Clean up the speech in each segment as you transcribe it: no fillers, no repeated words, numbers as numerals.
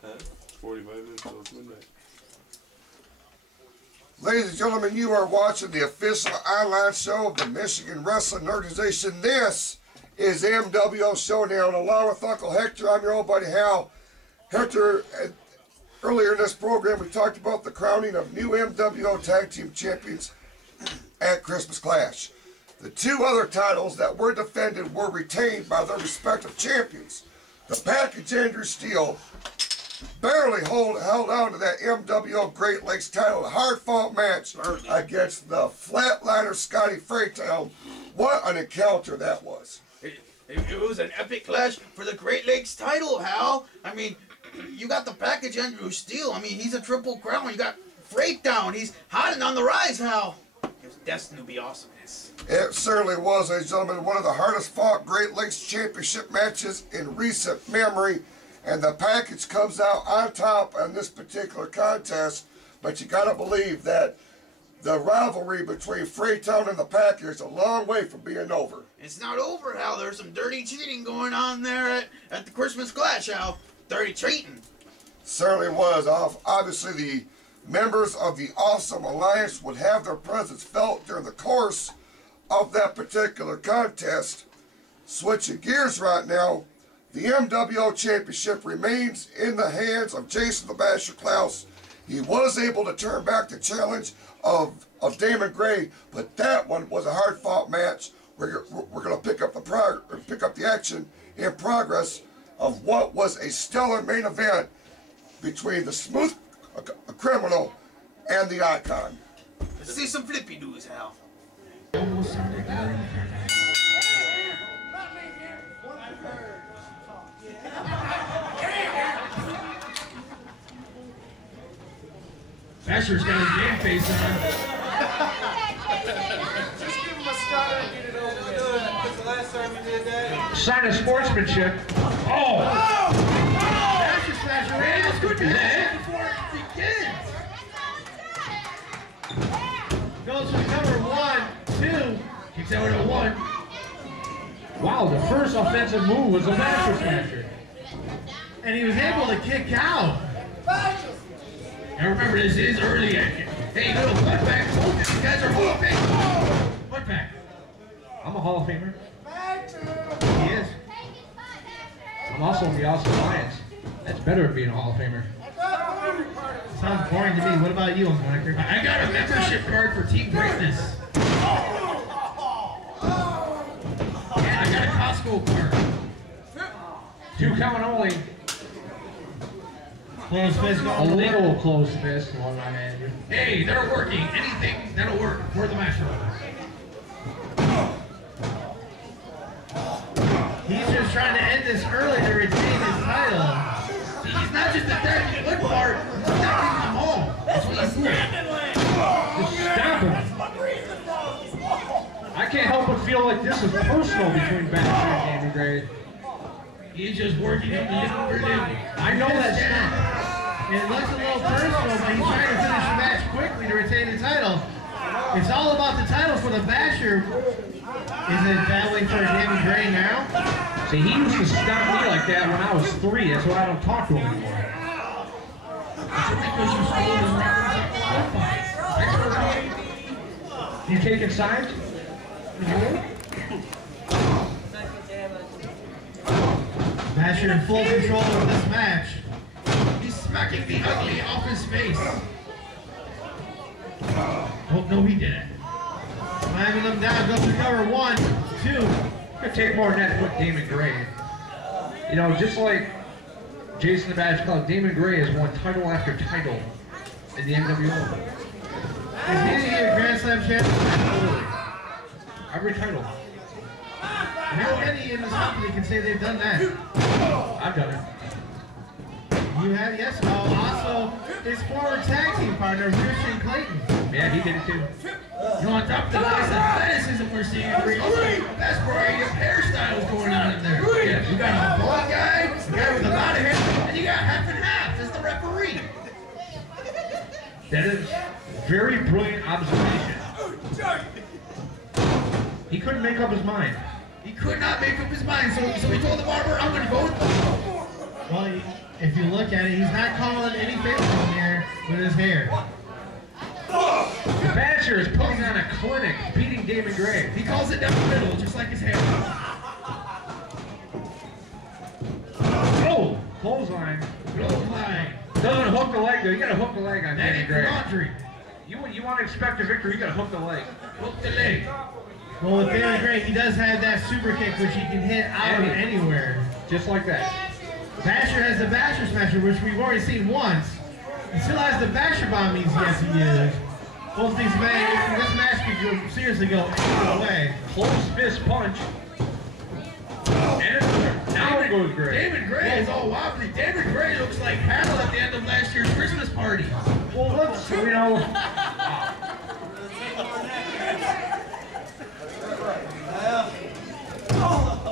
45 minutes till it's midnight. Ladies and gentlemen, you are watching the official online show of the Michigan Wrestling Organization. This is MWO Showdown. Along with Uncle Hector, I'm your old buddy Hal. Hector, earlier in this program, we talked about the crowning of new MWO Tag Team Champions at Christmas Clash. The two other titles that were defended were retained by their respective champions. The Package Andrew Steele barely held on to that MWO Great Lakes title. A hard-fought match against the Flatliner Scotty Freytown. What an encounter that was. It was an epic clash for the Great Lakes title, Hal. I mean, you got the Package Andrew Steele. I mean, he's a triple crown. You got Freytown. He's hot and on the rise, Hal. It was destined to be awesomeness. It certainly was, ladies and gentlemen, one of the hardest fought Great Lakes Championship matches in recent memory. And the Package comes out on top on this particular contest. But you got to believe that the rivalry between Freytown and the Package is a long way from being over. It's not over, Hal. There's some dirty cheating going on there at the Christmas Clash, Hal. Dirty cheating. Certainly was. Obviously, the members of the Awesome Alliance would have their presence felt during the course of that particular contest. Switching gears right now, the MWO Championship remains in the hands of Jason the Basher Clouse. He was able to turn back the challenge of Damon Grey, but that one was a hard-fought match. We're going to pick up the action in progress of what was a stellar main event between the Smooth Criminal and the Icon. Let's see some flippy doos, Hal. Basher's got his game face on. Just give him a start and get it over with. That's the last time we did that. Sign of sportsmanship. Oh! Basher slasher. Hey, this could be it before it begins. Goes from number 1, 2. Keeps out at 1. Wow, the first offensive move was a Basher slasher. And he was able to kick out. Now remember, this is early action. Hey, little butt back. These guys are Hall of Fame. Butt back. I'm a Hall of Famer. He is. I'm also in the Awesome Alliance. That's better than being a Hall of Famer. Sounds boring to me. What about you, Uncle Hector? I got a membership card for Team Greatness. And I got a Costco card. 2 count only. Closed fist, a little closed fist on my hand. Hey, they're working. Anything that'll work for the match. He's just trying to end this early to retain his title. He's not just attacking the good part, he's attacking them all. That's what he's doing. Just stab him. I can't help but feel like this is personal between Basher and Damon Grey. He's just working him limb for limb. I know that's not. It looks a little personal, but he's trying to finish the match quickly to retain the title. It's all about the title for the Basher. Is it battling for Damon Grey now? See, he used to stop me like that when I was 3. That's why I don't talk to him anymore. You taking sides? Basher in full control of this match. He's smacking the ugly off his face. Oh, no, he didn't. Slamming them down, goes to number 1, 2. Could take more than that to put Damon Grey. You know, just like Jason the Bash Club, Damon Grey has won title after title in the MWO. Is he a Grand Slam champion? Absolutely. Every title. How many in this company can say they've done that? I've done it. You have, yes. Oh, also his former tag team partner, Christian Clayton. Yeah, he did it too. You know, on top of the nice athleticism we're seeing, that's variety of hairstyles going on in there. Yeah, you got a bald guy, a guy with a lot of hair, and you got half and half as the referee. That is very brilliant observation. He couldn't make up his mind. He could not make up his mind, so he told the barber, I'm going to go with the... Well, if you look look at it, he's not calling any favors here with his hair. The Basher is putting on a clinic, beating Damon Grey. He calls it down the middle, just like his hair. Oh, clothesline. Clothesline. Doesn't hook the leg though. You gotta hook the leg on That Damon ain't Grey. laundry. You want to expect a victory, you gotta hook the leg. Hook the leg. Well, with Damon Grey, he does have that super kick which he can hit out of anywhere. Just like that. Basher has the Basher Smasher, which we've already seen once. He still has the Basher Bomb he's yet to use. Both these men, this match could seriously go either way. Close fist punch. And now it goes Grey. Damon Grey is all wobbly. Damon Grey looks like Paddle at the end of last year's Christmas party. Well, let's, you know.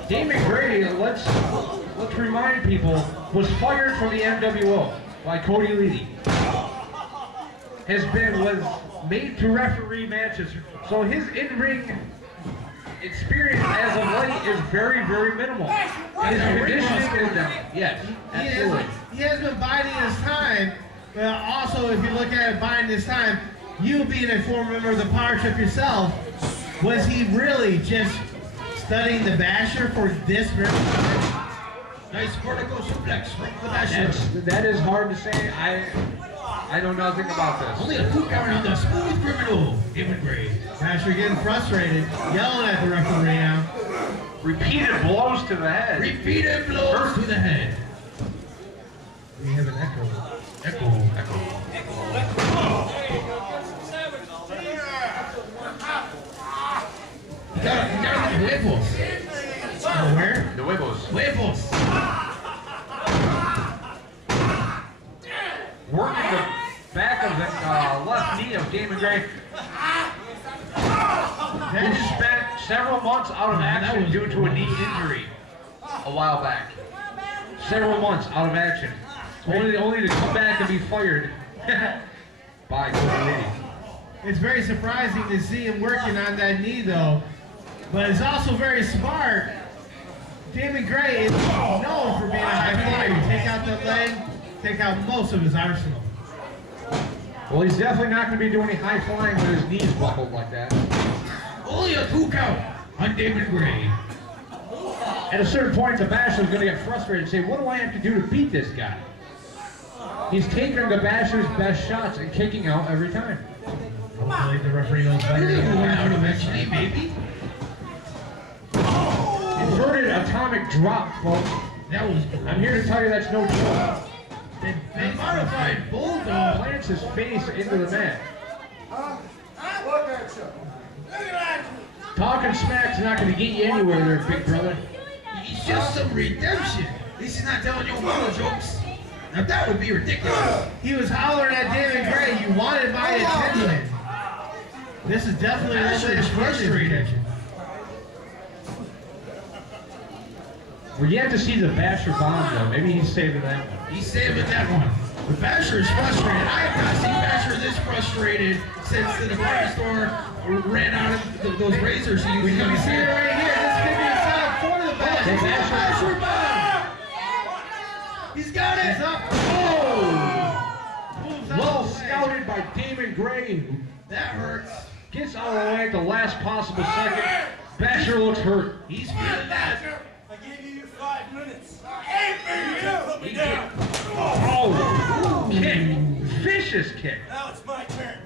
Damon Grey, let's remind people, was fired from the MWO by Cody Leedy. Was made to referee matches, so his in-ring experience as of late is very, very minimal. His conditioning is down. Yes, absolutely. He has been biding his time, but also if you look at it biding his time, you being a former member of the Power Trip yourself, was he really just studying the Basher for this very time? Nice vertical suplex from the Basher. That is hard to say. I know nothing about this. Only a 2 count on the smooth criminal, Damon Grey. Basher getting frustrated, yelling at the referee now. Repeated blows to the head. Repeated blows to the head. We have an echo. Echo. He got the huevos. Where? The huevos. Huevos. Working the back of the left knee of Damon Grey. Who spent several months out of action due to a knee injury a while back. Several months out of action. Only to come back and be fired by Cody Leedy. It's very surprising to see him working on that knee though. But it's also very smart. Damon Grey is known for being a high flyer. You take out that leg, take out most of his arsenal. Well, he's definitely not going to be doing any high flying with his knees buckled like that. Only a 2 count on Damon Grey. At a certain point, the Basher's going to get frustrated and say, what do I have to do to beat this guy? He's taking the Basher's best shots and kicking out every time. I believe the referee knows better. You're going out eventually, baby. Inverted atomic drop, folks. That was. I'm here to tell you that's no joke. And modified bulldog Plants his face into the mat. Look at you. Talking smack's not going to get you anywhere there, big brother. He's just some redemption. At least he's not telling your mama jokes. Now that would be ridiculous. He was hollering at Damon Grey, you wanted my attention. This is definitely a little bit frustrating. We're yet to see the Basher bomb though. Maybe he's saving that one. He's saving that one. But Basher is frustrated. I have not seen Basher this frustrated since the department store ran out of those razors he used. You can see it right here. This could be a setup for the Basher. Basher bomb. He's got it. Up. Oh! Well scouted by Damon Grey. That hurts. Gets out of the way at the last possible second. Basher looks hurt. He's feeling that. I gave you your 5 minutes. Put me down. Oh! Kick. Vicious kick. Now it's my turn.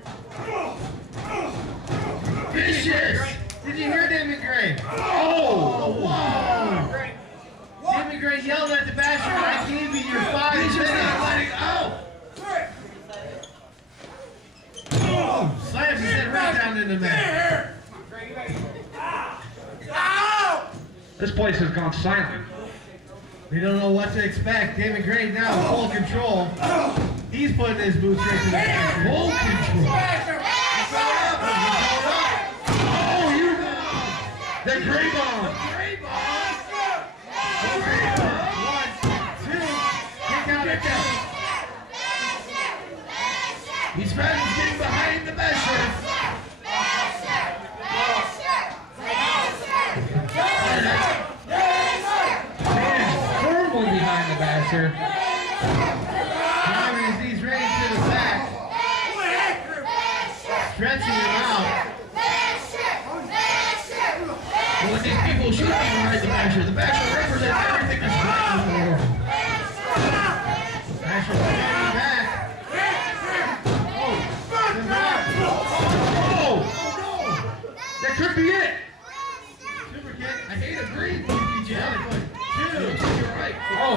Vicious. Did you hear Damon Grey? Oh! Wow! Damon Grey yelled at the Basher, I gave you your 5 He's just minutes. not letting out. Oh! Slams his head right down in the mat. This place has gone silent. We don't know what to expect. Damon Grey now in full control. He's putting his boots straight to the Basher. Full control. Oh, you the Grey Bomb. Grey bomb. 1, 2, kick out at that. He's getting behind the Basher. Firmly behind the Basher. Driving his knees right into the back. Stretching him out. Well, when these people shoot me ride the Basher represents everything that's right in the world. Basher standing back. Oh, no! That could be it. Super kick. I hate a green PPJ. You're right. Oh,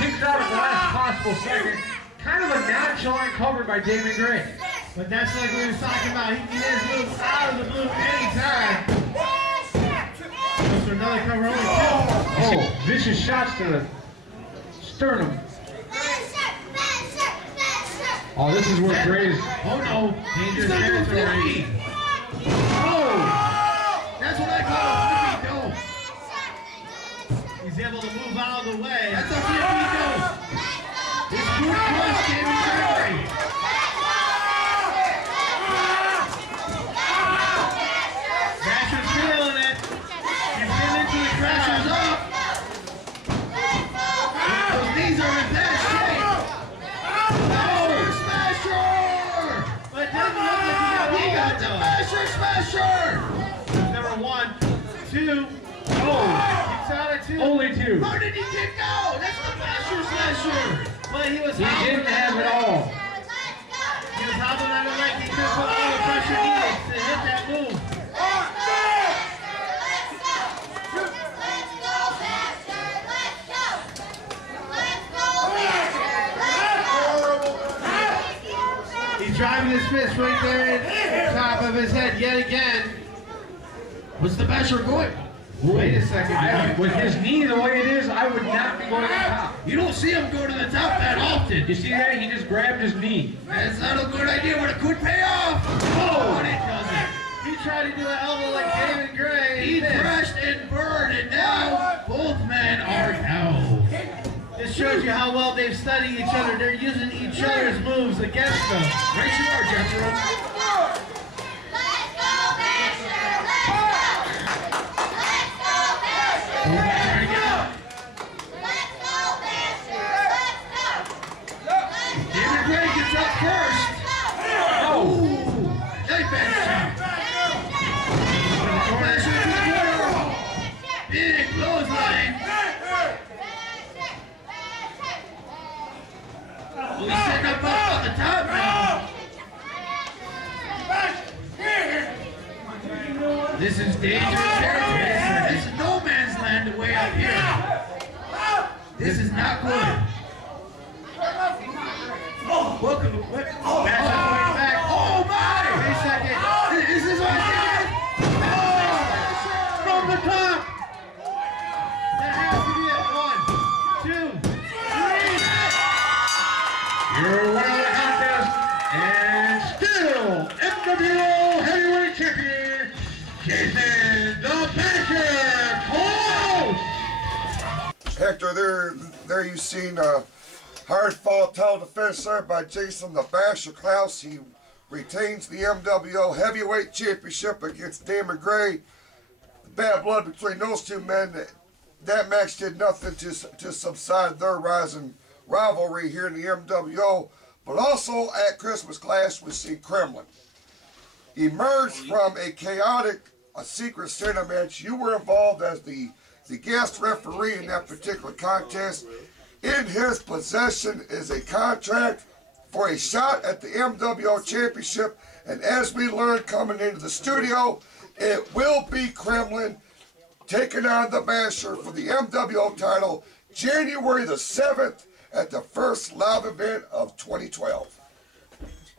kicked out at the last possible second. Kind of a nonchalant cover by Damon Grey. But that's like we were talking about. He can get his moves out of the blue anytime. Goes for another cover, only two. Oh, vicious shots to the sternum. Oh, this is where Gray's. Oh no, dangerous territory. Oh! That's what I call a flippy dough. He's able to move out of the way. That's a flippy dough. This good crush Damon Grey. Crasher's feeling it. He's getting into the Crasher's up. Those knees are in bad shape. But it doesn't look like He got the Smasher! Number 1, 2. Oh! Kicks out at 2. Only two. How did he kick out? That's the Smasher! But he was He didn't have it all. He was hobbling on the leg. He could put all the pressure needed to hit that move. He's driving his fist right there in the top of his head yet again. What's the Basher going? Wait a second. With his knee the way it is, I would not be going to the top. You don't see him go to the top that often. You see that? He just grabbed his knee. That's not a good idea, but it could pay off. Oh, but it doesn't. He tried to do an elbow like Damon Grey. He crashed and burned, and now both men are down. This shows you how well they've studied each other. They're using each other's moves against them. Right you are, Jethro. Trying to get up. Damon Grey gets up first. Oh, nice back Basher to the corner. Big clothesline. Oh, he's setting up on the top now. This is dangerous territory. This is no man's land way up here. This is not good. Oh, welcome. Oh, Back. oh my! Wait a second. This is what I said. Oh, From the top! That has to be it. 1, 2, 3. Your winner of the contest, and still MWO Heavyweight Champion, Jason the Basher Clouse! Hector, there you've seen a hard fought title defense there by Jason the Basher Clouse. He retains the MWO Heavyweight Championship against Damon Grey. The bad blood between those two men, that match did nothing to subside their rising rivalry here in the MWO. But also at Christmas Clash, we see Kremlin emerged from a chaotic, secret Santa match. You were involved as the guest referee in that particular contest. In his possession is a contract for a shot at the MWO Championship, and as we learned coming into the studio, it will be Kremlin taking on the Basher for the MWO title January the 7th at the first live event of 2012.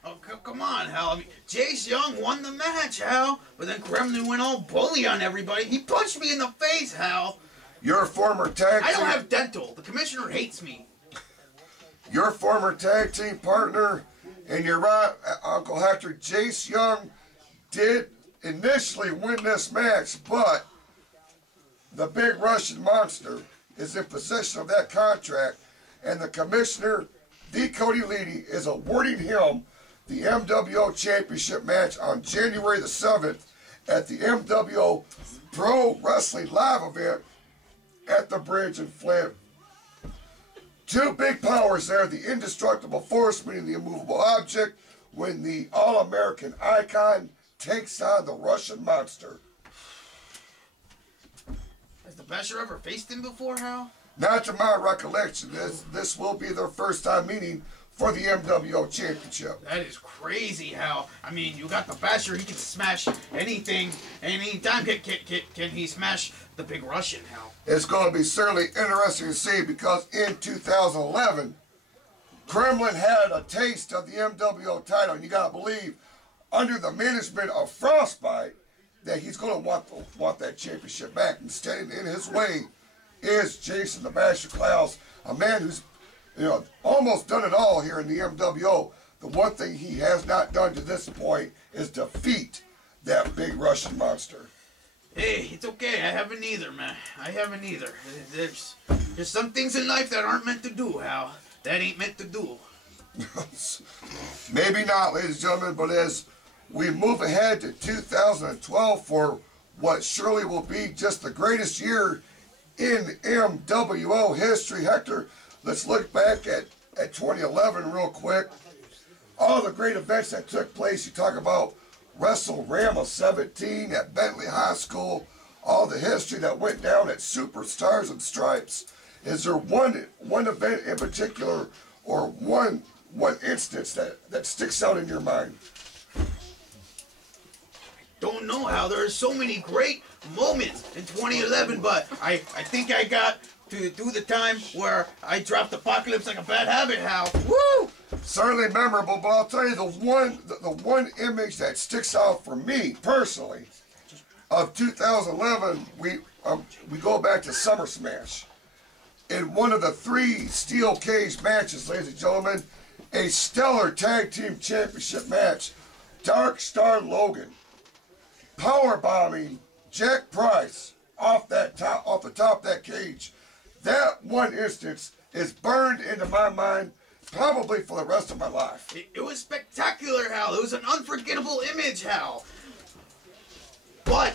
Oh, come on, Hal. I mean, Jace Young won the match, Hal. But then Kremlin went all bully on everybody. He punched me in the face, Hal. Your former tag I don't team, have dental. The commissioner hates me. your former tag team partner, and you're right, Uncle Hector, Jace Young did initially win this match, but the big Russian monster is in possession of that contract, and the commissioner, D. Cody Leedy, is awarding him the MWO Championship match on January the 7th at the MWO Pro Wrestling Live event at the Bridge in Flint. Two big powers there, the indestructible force, meaning the immovable object, when the All-American icon takes on the Russian monster. Has the Basher ever faced him before, Hal? Not to my recollection. This will be their first time meeting for the MWO Championship. That is crazy, Hal. I mean, you got the Basher, he can smash anything, anytime. Can he smash the Big Russian, Hal? It's going to be certainly interesting to see because in 2011, Kremlin had a taste of the MWO title, and you got to believe, under the management of Frostbite, that he's going to want that championship back. And standing in his way is Jason the Basher Clouse, a man who's almost done it all here in the MWO. The one thing he has not done to this point is defeat that Big Russian monster. Hey, it's okay. I haven't either, man. I haven't either. There's some things in life that aren't meant to do, Hal. That ain't meant to do. Maybe not, ladies and gentlemen, but as we move ahead to 2012 for what surely will be just the greatest year in MWO history, Hector, let's look back at 2011 real quick. All the great events that took place. You talk about WrestleRama 17 at Bentley High School, all the history that went down at Superstars and Stripes. Is there one event in particular or one instance that sticks out in your mind? Don't know how there are so many great moments in 2011, but I think I got to do the time where I dropped Apocalypse like a bad habit, Hal. Woo! Certainly memorable, but I'll tell you the one image that sticks out for me personally of 2011. We go back to Summer Smash. In one of the 3 steel cage matches, ladies and gentlemen, a stellar tag team championship match. Dark Star Logan power bombing Jack Price off the top of that cage. That one instance is burned into my mind probably for the rest of my life. It was spectacular, Hal. It was an unforgettable image, Hal. But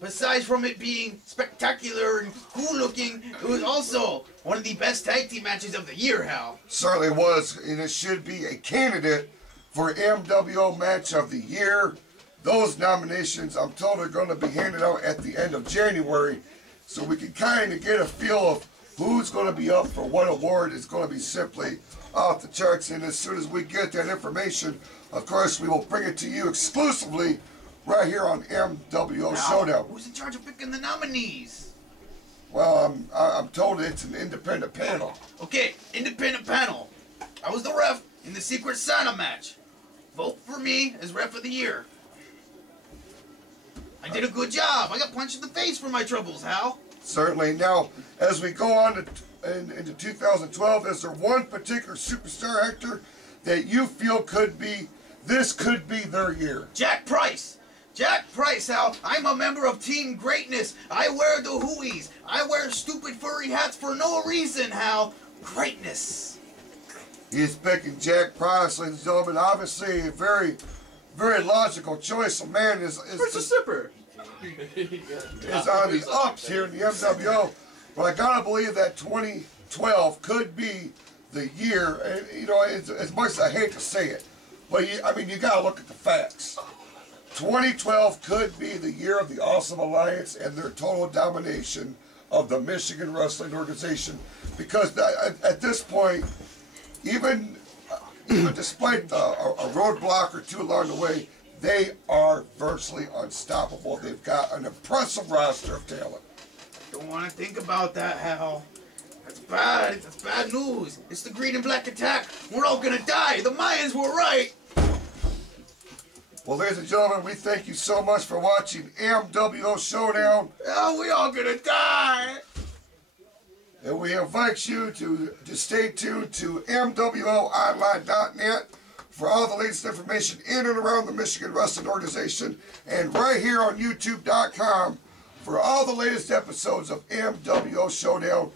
besides from it being spectacular and cool looking, it was also one of the best tag team matches of the year, Hal. Certainly was, and it should be a candidate for MWO Match of the Year. Those nominations, I'm told, are going to be handed out at the end of January, so we can kind of get a feel of who's going to be up for what award. Is going to be simply off the charts, and as soon as we get that information, of course, we will bring it to you exclusively right here on MWO Showdown. Who's in charge of picking the nominees? Well, I'm told it's an independent panel. Okay, independent panel. I was the ref in the Secret Santa match. Vote for me as ref of the year. I did a good job. I got punched in the face for my troubles, Hal. Certainly. Now, as we go on into 2012, is there one particular superstar actor that you feel could be their year? Jack Price. Jack Price, Hal. I'm a member of Team Greatness. I wear the hooies. I wear stupid furry hats for no reason, Hal. Greatness. He's picking Jack Price, ladies and gentlemen. Obviously, a very, very logical choice. A man is Where's the sipper? is on the ups here in the MWO. But I gotta believe that 2012 could be the year. And as much as I hate to say it, but you gotta look at the facts. 2012 could be the year of the Awesome Alliance and their total domination of the Michigan Wrestling Organization. Because at this point, even despite a roadblock or two along the way, they are virtually unstoppable. They've got an impressive roster of talent. Don't want to think about that, Hal. That's bad. That's bad news. It's the green and black attack. We're all gonna die. The Mayans were right. Well, ladies and gentlemen, we thank you so much for watching MWO Showdown. Oh, we all gonna die. And we invite you to stay tuned to MWOonline.net for all the latest information in and around the Michigan Wrestling Organization, and right here on YouTube.com for all the latest episodes of MWO Showdown.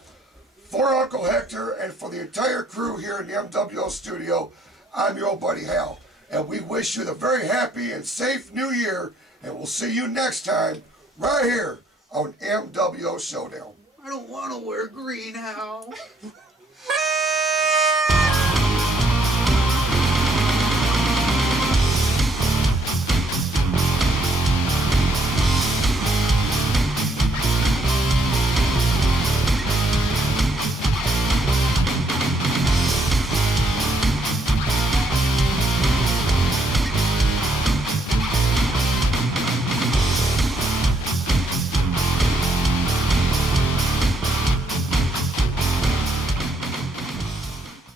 For Uncle Hector and for the entire crew here in the MWO studio, I'm your old buddy Hal. And we wish you the very happy and safe new year, and we'll see you next time right here on MWO Showdown. I don't want to wear green, Hal.